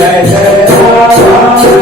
जय जय राम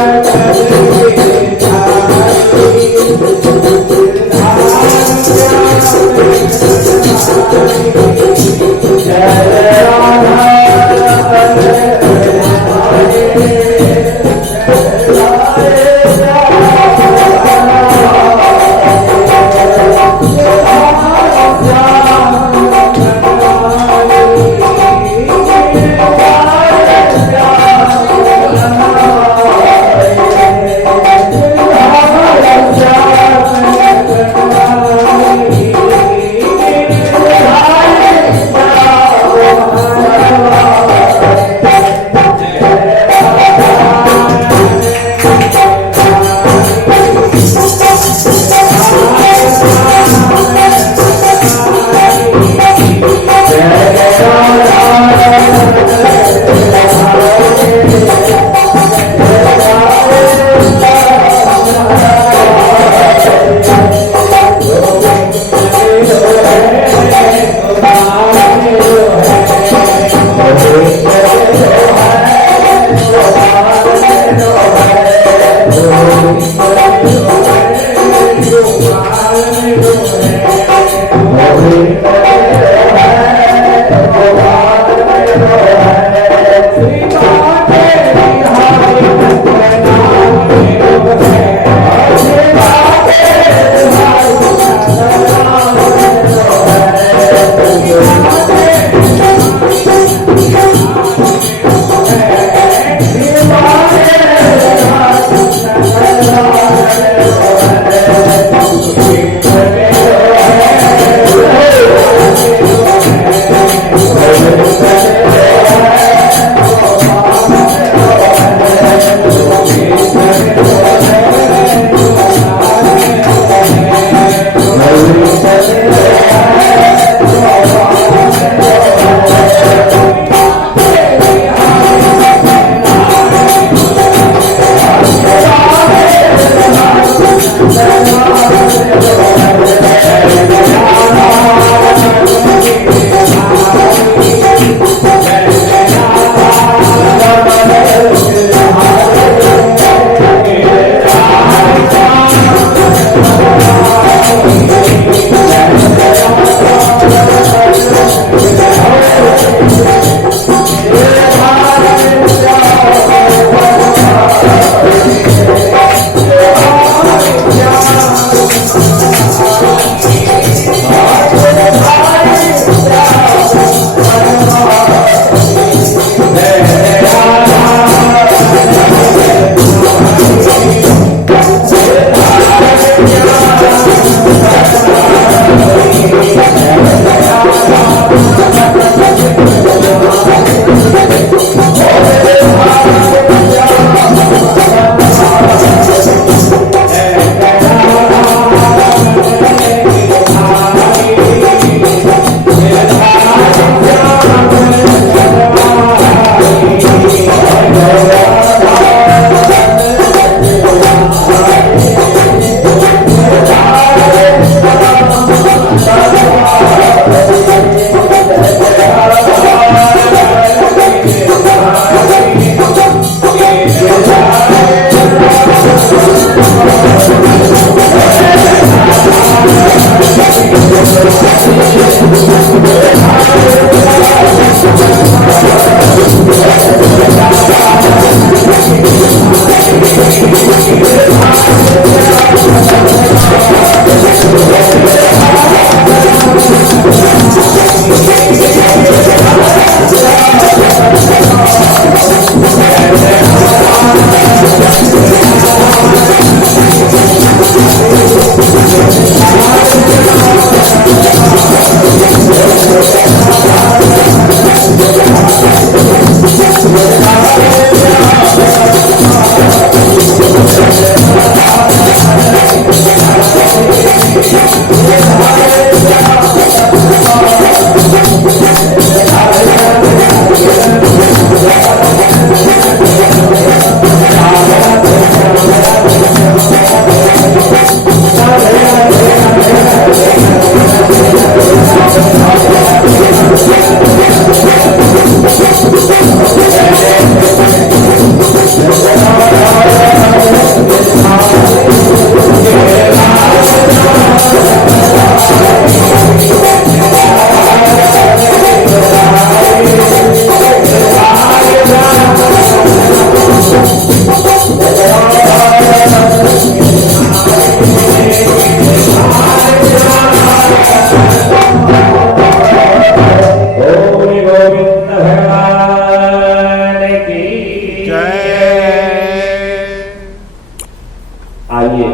आइए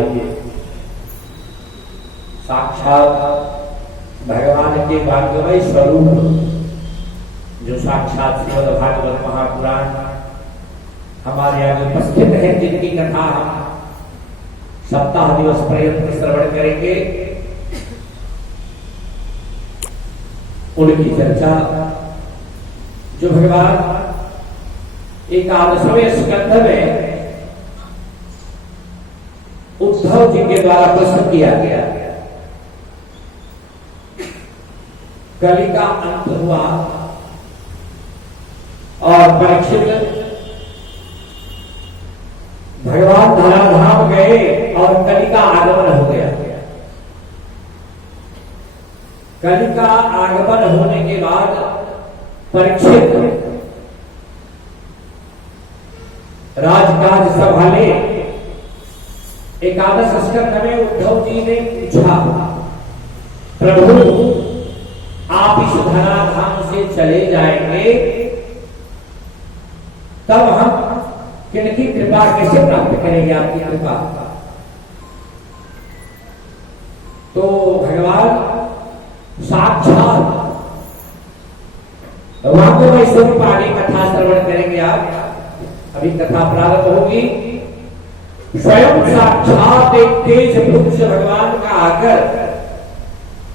साक्षात भगवान के भागवत स्वरूप जो साक्षात श्रीमद् भागवत महापुराण हमारे आगे उपस्थित है, जिनकी कथा हम सप्ताह दिवस पर्यंत श्रवण करेंगे, उनकी चर्चा जो भगवान एकादशवें स्कंध में उद्धव जी के द्वारा प्रस्तुत किया गया। कली का अंत हुआ और परीक्षित भगवान धराधाम गए और कली का आगमन हो गया। कली का आगमन होने के बाद परीक्षित राजकाज संभाले। एकादश स्कंध में उद्धव जी ने पूछा, प्रभु आप इस धराधाम से चले जाएंगे तब हम किनकी कृपा कैसे प्राप्त करेंगे, आपकी कृपा। तो भगवान साक्षात वाक्यमय स्वरूप आगे कथा श्रवण करेंगे आप। अभी कथा प्रारंभ होगी। स्वयं साक्षात एक तेज पुरुष भगवान का आकर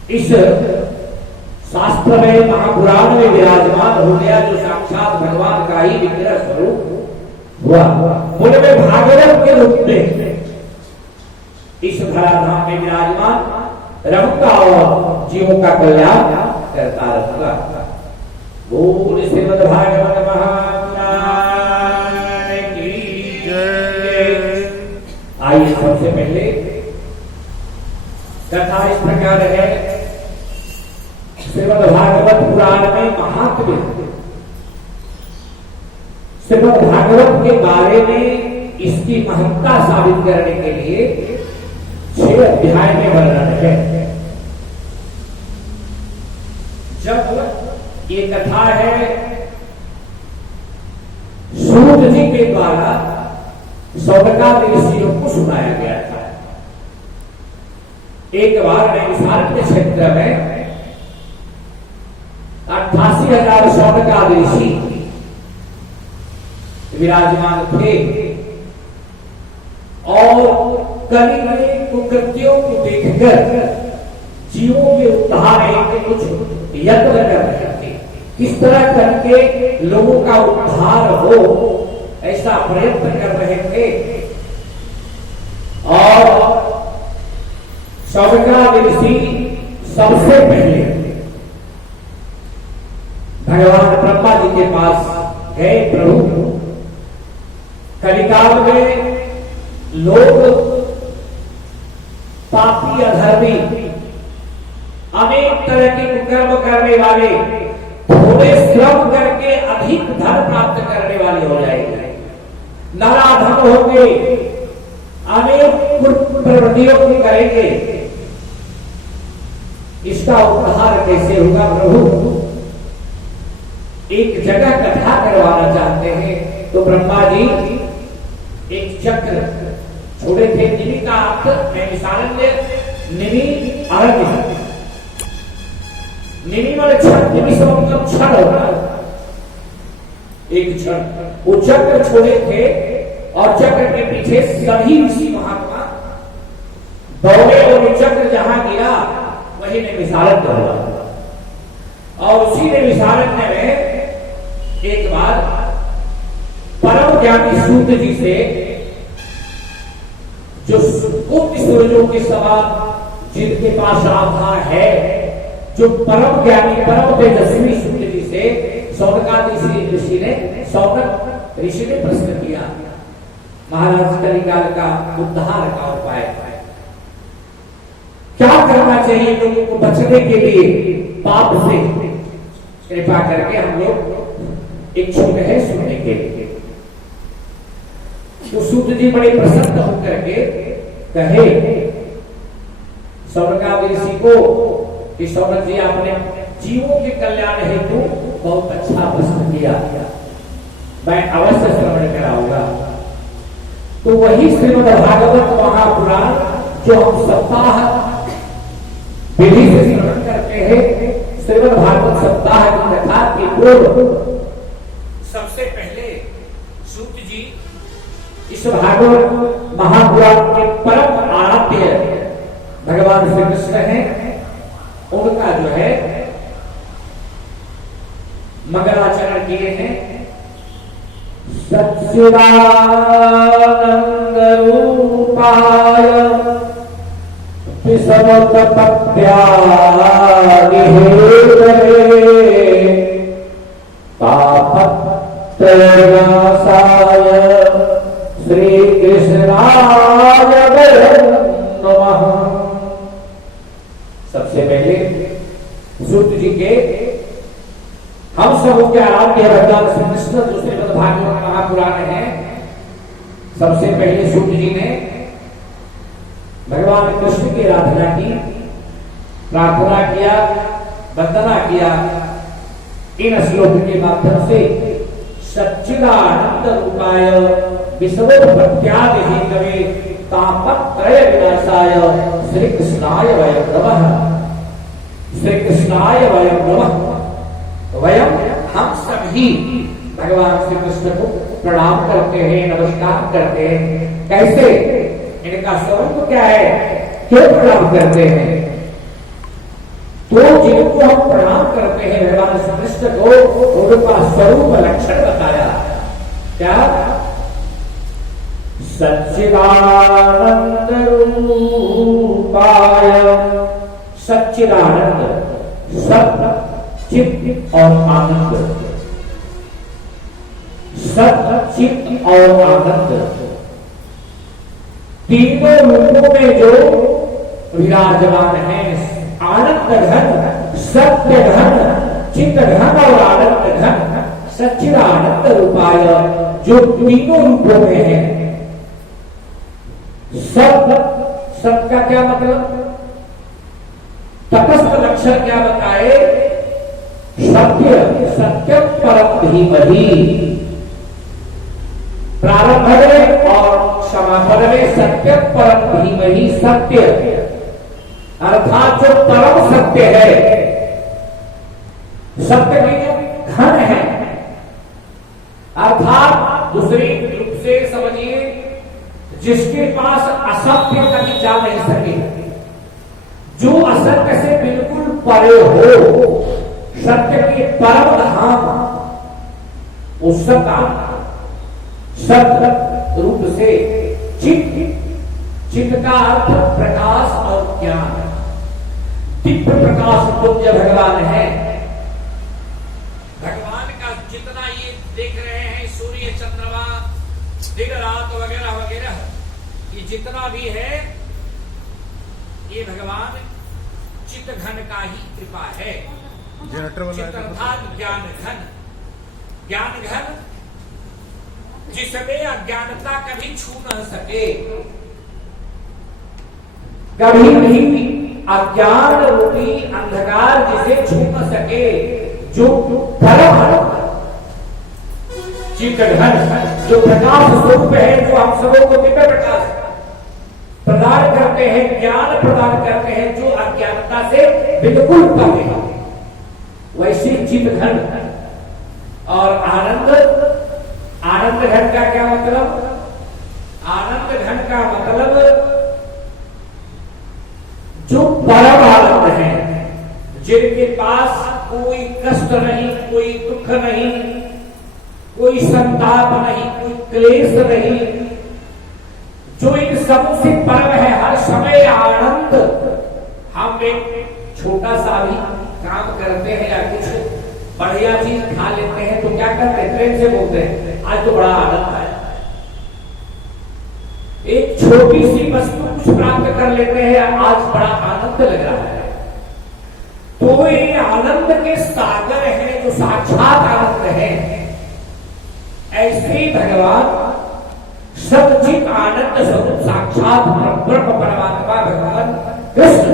इस शास्त्र में महापुराण में विराजमान हो गया, जो साक्षात भगवान का ही विग्रह स्वरूप हुआ। उनमें भागवत के रूप में इस धराधाम में विराजमान रहूंगा और जीवों का कल्याण करता रहूंगा। बोल श्रीमद् भागवत महापुराण की जय। आइए सबसे पहले कथा इस प्रकार है। श्रीमद् भागवत पुराण में महात्म्य, श्रीमद् भागवत के बारे में इसकी महत्ता साबित करने के लिए 6 अध्याय में वर्णन है। जब ये कथा है सूत जी के द्वारा सौनकादि ऋषियों को सुनाया गया था। एक बार नैमिषारण्य क्षेत्र में 88,000 सौनकादि ऋषि विराजमान थे और कली में कुकृत्यों को देखकर जीवों के उद्धार के कुछ यत्न कर रहे थे। किस तरह करके लोगों का उद्धार हो, ऐसा प्रयत्न कर रहे थे। और सौनकादि ऋषि सबसे पहले भगवान ब्रह्मा जी के पास गए। प्रभु कलिकाल में लोग पापी अधर्मी अनेक तरह के कुकर्म करने वाले थोड़े श्रम करके अधिक धन प्राप्त करने वाले हो जाएंगे, नराधम होंगे, अनेक प्रवृत्तियों को करेंगे। इसका उद्धार कैसे होगा प्रभु? एक जगह कथा करवाना चाहते हैं। तो ब्रह्मा जी एक चक्र छोड़े थे। निमि का अर्थ नैमिषारण्य, निमि अरण्य, निमि वाले क्षण, निमि से मतलब क्षण होगा, एक क्षण। वो चक्र छोड़े थे और चक्र के पीछे सभी ऋषि महात्मा दौड़े और वो चक्र जहां गिरा वही नैमिषारण्य हुआ। और उसी नैमिषारण्य में एक बार परम ज्ञानी सूत जी से, जो कोटि सूरजों के समान जिनके पास आस्था है, जो परम ज्ञानी परम तेजस्वी सूत जी से सौनकादि ऋषि ने प्रश्न किया, महाराज कलिकाल का उद्धार का उपाय क्या करना चाहिए लोगों को बचने के लिए पाप से? कृपा करके हम लोग इच्छुक है सुनने के लिए। तो सूत जी बड़े प्रसन्न होकर के कहे सौनकादि ऋषि को कि सौनक जी आपने जीवों के कल्याण हेतु बहुत अच्छा प्रश्न किया, मैं अवश्य श्रवण कराऊंगा। तो वही श्रीमद् भागवत महापुराण जो हम सप्ताह विधि से श्रवण करते हैं, श्रीमद् भागवत सप्ताह की कथा के पूर्व सबसे पहले सूत जी इस भागवत महापुराण के परम आराध्य भगवान श्री कृष्ण हैं, उनका जो है मंगलाचरण किए हैं। सच्चिदानंद रूपाय विषमतपत्यादिहेतवे तापत्रयनाशाय श्रीकृष्णाय नमः। सबसे पहले सूत जी के हम सब के आराध्य भगवान श्री कृष्ण जो श्रीमद् भागवत महापुराण है, सबसे पहले सूत जी ने भगवान कृष्ण की आराधना की, प्रार्थना किया, वंदना किया। इन श्लोक के माध्यम से सच्चिदानंद रूपाय विषमोपत्यादिहेतवे तापत्रय विनाशाय श्री कृष्णाय वयं नमः। श्री कृष्णाय वयं नमः। वयम हम सभी भगवान श्री कृष्ण को प्रणाम करते हैं, नमस्कार करते हैं। कैसे? इनका स्वरूप क्या है, क्यों प्रणाम करते हैं? तो जिनको हम प्रणाम करते हैं भगवान श्री कृष्ण को, उनका स्वरूप लक्षण बताया। क्या? सच्चिदानंद रूपाय। सच्चिदानंद, सत्य, चित्त और आनंद। सत्य, चित्त और आनंद, तीनों रूपों में जो विराजमान है। आनंद घन, सत्य घन, चित्त घन और आनंद घन, सच्चिदानंद रूपाय, जो तीनों रूपों में है। सत्य, सत्य का क्या मतलब? तटस्थ लक्षण क्या बताए? सत्य, सत्यम परम धीमहि। प्रारंभ में और समापन में सत्यम परम धीमहि। सत्य अर्थात जो परम सत्य है, सत्य की जो घन है, अर्थात दूसरी रूप से समझिए जिसके पास असत्य कभी जा नहीं सके, जो असत्य से बिल्कुल परे हो, सत्य के परम धाम, उस सत्ता सत्य रूप से चित्त, चित्त का अर्थ प्रकाश और ज्ञान। दिव्य प्रकाश पुण्य भगवान है। भगवान का जितना ये देख रहे हैं सूर्य चंद्रमा दिन रात वगैरह वगैरह, ये जितना भी है ये भगवान चित्त घन का ही कृपा है। चित्त ज्ञान घन, ज्ञान घन जिसमें अज्ञानता कभी छू न सके, कभी भी अज्ञान रूपी अंधकार जिसे छू न सके, जो परम चित्त घन, जो प्रकाश स्वरूप है, जो हम सबों को दिव्य प्रकाश प्रदान करते हैं, ज्ञान प्रदान करते हैं, जो अज्ञानता से बिल्कुल परे है, वैसे चित्त घन। और आनंद, आनंद घन का क्या मतलब? आनंद घन का मतलब जो परम आनंद है, जिनके पास कोई कष्ट नहीं, कोई दुख नहीं, कोई संताप नहीं, कोई क्लेश नहीं, जो इन सबसे परम है, हर समय आनंद। हम एक छोटा सा भी काम करते हैं या कुछ बढ़िया चीज खा लेते हैं तो क्या करते हैं? प्रेम से बोलते हैं आज तो बड़ा आनंद आया। एक छोटी सी वस्तु कुछ प्राप्त कर लेते हैं, आज बड़ा आनंद लग रहा है। तो ये आनंद के सागर हैं, जो साक्षात आनंद है। ऐसे भगवान सच्चित आनंद स्वरूप साक्षात ब्रह्म परमात्मा भगवान कृष्ण,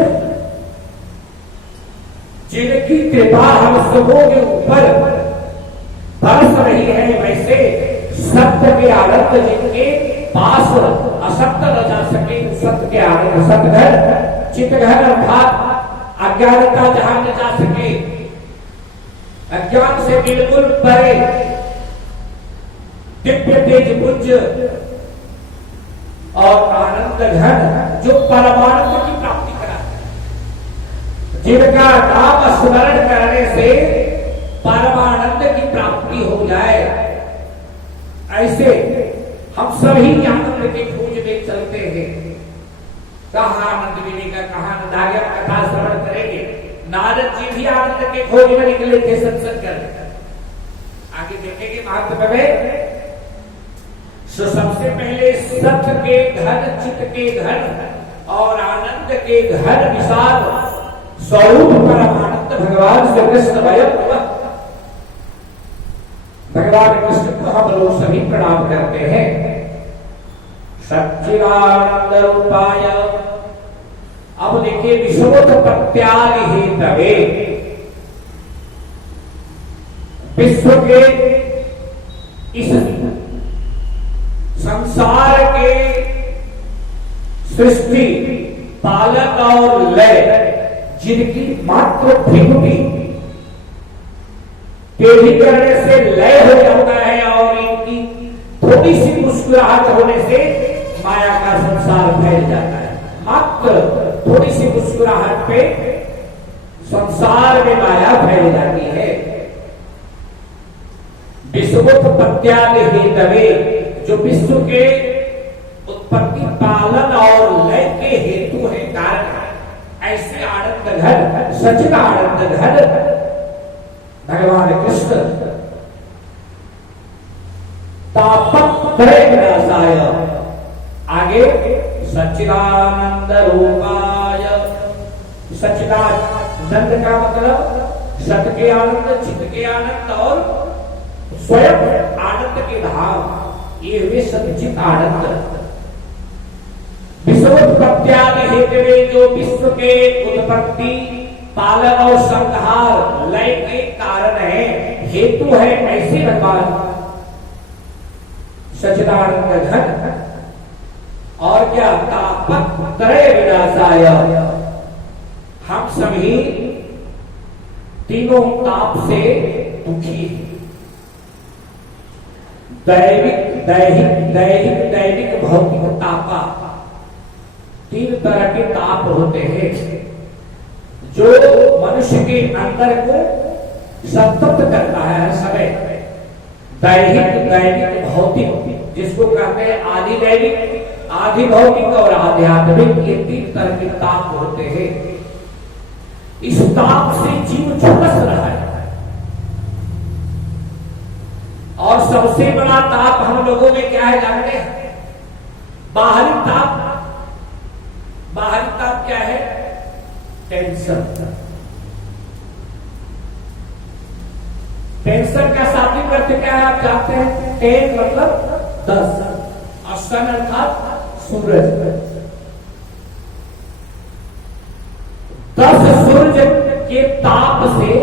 जिनकी कृपा हम सबों के ऊपर बरस रही है, वैसे सत्य के आनंद जिनके पास असत्य न जा सके, सत्य के आनंद, सत्य घर चित्त घर अर्थात अज्ञानता जहां न जा सके, अज्ञान से बिल्कुल परे दिव्य तेज पुंज और आनंद घन जो परमानंद की प्राप्ति करा, जिनका नाम स्मरण करने से परमानंद की प्राप्ति हो जाए, ऐसे हम सभी आनंद के खोज में चलते हैं। कहाँ आनंद मिलेगा, कहाँ आनंद, आगे हम कथा श्रवण करेंगे। नारद जी भी आनंद के खोज में निकले थे सत्संग करने, आगे देखेंगे महात्मा में। सबसे पहले सत्य के घन, चित्त के घन और आनंद के घन विशाल स्वरूप परमानंद भगवान श्री कृष्ण भगवान कृष्ण को हम लोग सभी प्रणाम करते हैं। सच्चिदानंद रूपाय, अब देखिए विश्वोत्पत्त्यादि हेतवे, विश्व के इस संसार के सृष्टि पालन और लय जिनकी मात्र भ्रिकुटी टेढ़ी करने से लय हो जाता है और इनकी थोड़ी सी मुस्कुराहट होने से माया का संसार फैल जाता है। मात्र थोड़ी सी मुस्कुराहट पे संसार में माया फैल जाती है। विश्वोत्पत्त्यादि हेतवे, जो विश्व के उत्पत्ति पालन और लय के हेतु है, कारण है, ऐसे आनंद घन, सचिद आनंद घन भगवान कृष्ण तापत्रय विनाशाय, आगे सच्चिदानंद रूपाय, सच्चिदानंद का मतलब सत्य के आनंद, चित्त के आनंद और स्वयं आनंद के धाम, ये हुए सच्चित आनंद। विश्वोत्पत्त्यादि हेतवे, जो विश्व के उत्पत्ति पालन और संहार लय के कारण है, हेतु है, ऐसे भगवान सच्चिदानंद घन और क्या तापत्रय विनाशाय, हम सभी तीनों ताप से दुखी हैं। दैविक, दैहिक, दैहिक, दैविक, भौतिक तापा, तीन तरह के ताप होते हैं जो मनुष्य के अंदर को संतप्त करता है हर समय। दैहिक, दैविक, भौतिक, जिसको कहते हैं आदि दैविक, आदि भौतिक और आध्यात्मिक, ये तीन तरह के ताप होते हैं। इस ताप से जीव झुलस रहा है और सबसे बड़ा ताप हम लोगों में क्या है जानते हैं? बाहरी ताप। बाहरी ताप क्या है? टेंशन। टेंशन का शाब्दिक अर्थ क्या है आप जानते हैं? टेन मतलब 10 और सन अर्थात सूरज। 10 सूर्य के ताप से,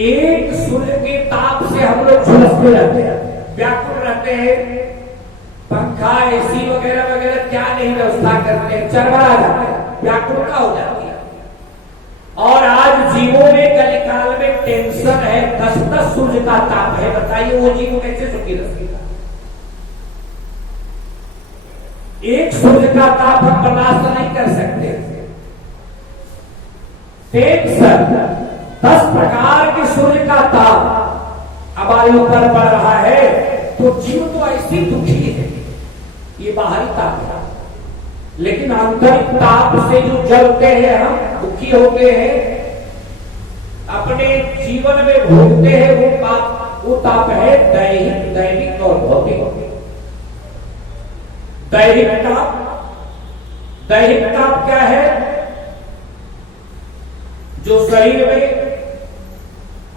एक सूर्य के ताप से हम लोग झुलसते रहते हैं, व्याकुल रहते हैं। पंखा, एसी वगैरह वगैरह क्या नहीं व्यवस्था करते हैं, चरबरा जाते हैं, व्याकुलता हो जाती है। और आज जीवों में कलिकाल में टेंशन है, 10 सूर्य का ताप है। बताइए वो जीव कैसे सुखी रह सकेगा? एक सूर्य का ताप हम बर्दाश्त नहीं कर सकते। टेंशन 10 प्रकार के सूर्य का ताप हमारे ऊपर पड़ रहा है, तो जीव तो ऐसी दुखी है। ये बाहरी ताप है, लेकिन आंतरिक ताप से जो जलते हैं, हम दुखी होते हैं, अपने जीवन में भोगते हैं, वो ताप है दैहिक, दैविक और भौतिक। दैहिक ताप, दैहिक ताप क्या है? जो शरीर में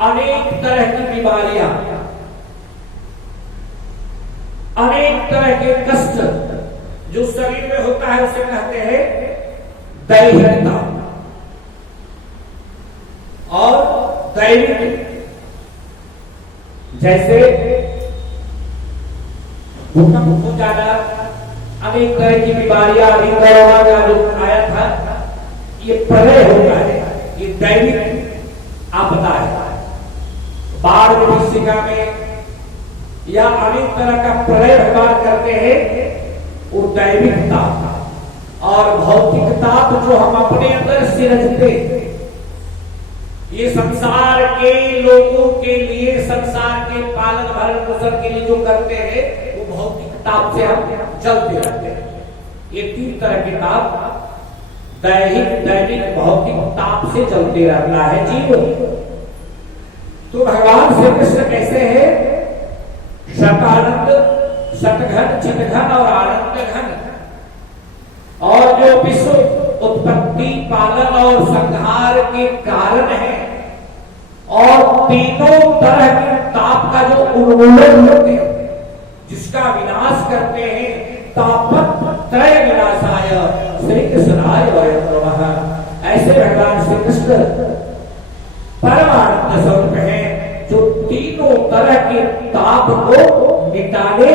अनेक तरह की बीमारियां, अनेक तरह के कष्ट जो शरीर में होता है, उसे कहते हैं दैहिक ताप। और दैविक, जैसे भूकंप हो जाना, अनेक तरह की बीमारियां, अभी कोरोना का जो आया था, ये प्रलय होता है, ये दैविक आपदा है। बाढ़ भविष्यका में या अनेक तरह का प्रलय भगवान करते हैं, वो दैविक ताप और भौतिक ताप जो हम अपने अंदर से रखते हैं, ये संसार के लोगों के लिए, संसार के पालन भरण पोषण के लिए जो करते हैं, वो भौतिक ताप से हम जलते रहते हैं। ये तीन तरह के ताप, दैहिक, दैविक, भौतिक ताप से जलते रहना है जीव। तो भगवान श्री कृष्ण कैसे है? शतानंद, शतघन, चितघन और आनंद घन, और जो विश्व उत्पत्ति, पालन और संहार के कारण है, और तीनों तरह के ताप का जो उन्मूलन करते हैं, जिसका विनाश करते हैं, तापत्रय विनाशाय श्री कृष्णाय वयं नमः। ऐसे भगवान श्री कृष्ण परमानंद स्वरूप हैं, जो तीनों तरह के ताप को मिटाने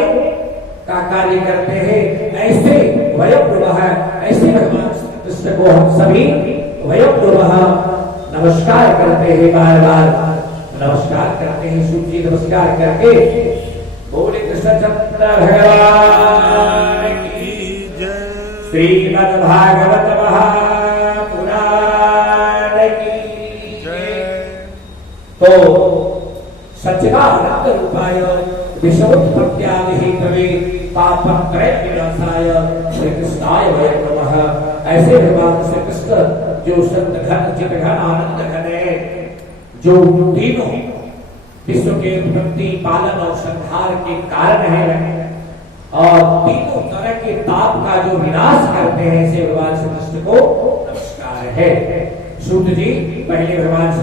का कार्य करते हैं। ऐसे वयं नमः, ऐसे भगवान श्री कृष्ण को हम सभी वयं नमः नमस्कार करते हैं, बार बार नमस्कार करते हैं। सूची नमस्कार करके बोले कृष्ण चंद्र भगवान की जय, श्रीमद् भागवत महापुराण की जय। तो सच्चिदानंद रूपाय विश्वोत्पत्त्यादिहेतवे तापत्रय विनाशाय श्री कृष्णाय वयं नमः। ऐसे भगवान श्री कृष्ण जो सत्य घन, चित घन, आनंद घन है, जो तीनों विश्व के उत्पत्ति, पालन और संहार के कारण है, और तीनों तरह के ताप का जो विनाश करते हैं, ऐसे भगवान श्री कृष्ण को नमस्कार है। सूत जी पहले भगवान